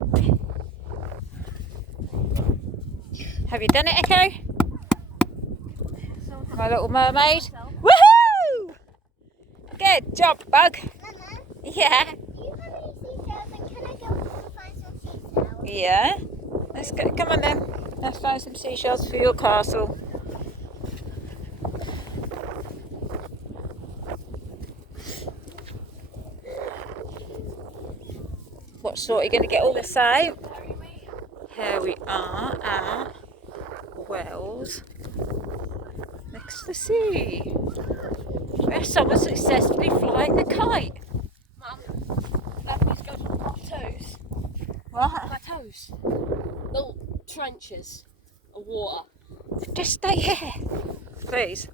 Have you done it, Echo? My little mermaid. Woohoo! Good job, Bug. Mama, Yeah. do you have any seashells and can I go and find some seashells? Yeah. Let's go. Come on then. Let's find some seashells for your castle. What sort are you going to get all this out? Here we are at Wells, next to the sea, where someone successfully flying a kite. Mum, that means go to plateaus. What? Plateaus. Little trenches of water. Just stay here, please.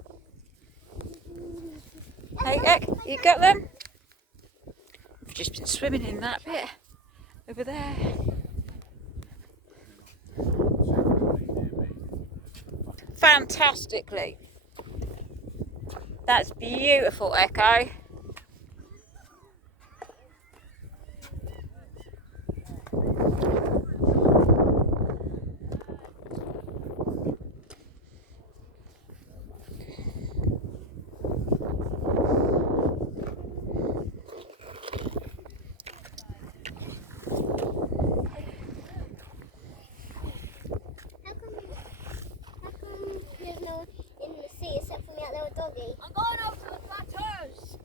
Hey, Ek, you got them? We've just been swimming in that bit over there. Fantastically. That's beautiful, Echo. How come there's no in the sea except for me, that little doggy? I'm going over to the plateaus.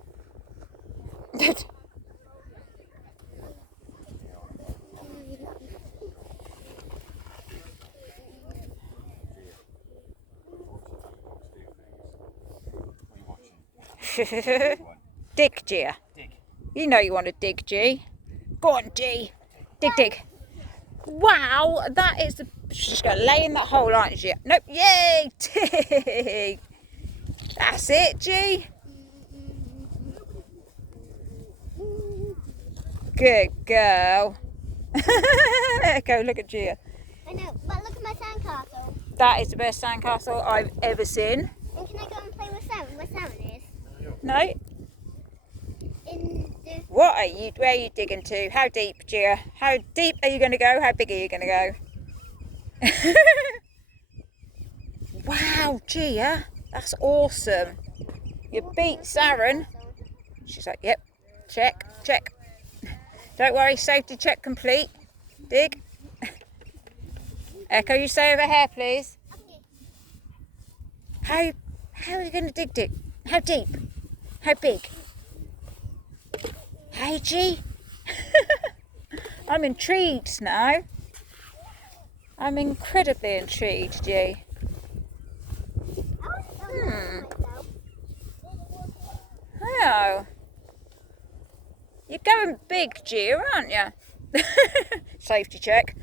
Dig, Gia. Dig. You know you want to dig, G. Go on, G. Dig, dig. Wow, that is the... She's just going to lay in that hole, aren't you, Gia? Nope. Yay! Dig. That's it, G. Good girl. Go look at Gia. I know, but look at my sandcastle. That is the best sandcastle I've ever seen. And can I go and play with Sam? Where Sam is? No? In the... What are you... Where are you digging to? How deep, Gia? How deep are you going to go? How big are you going to go? Wow, Gia. That's awesome. You beat Saren. She's like, yep. Check, check. Don't worry, safety check complete. Dig. Echo, you stay over here, please. How are you going to dig? How deep? How big? Hey, G. I'm intrigued now. I'm incredibly intrigued, G. Oh. You're going big, G, aren't you? Safety check.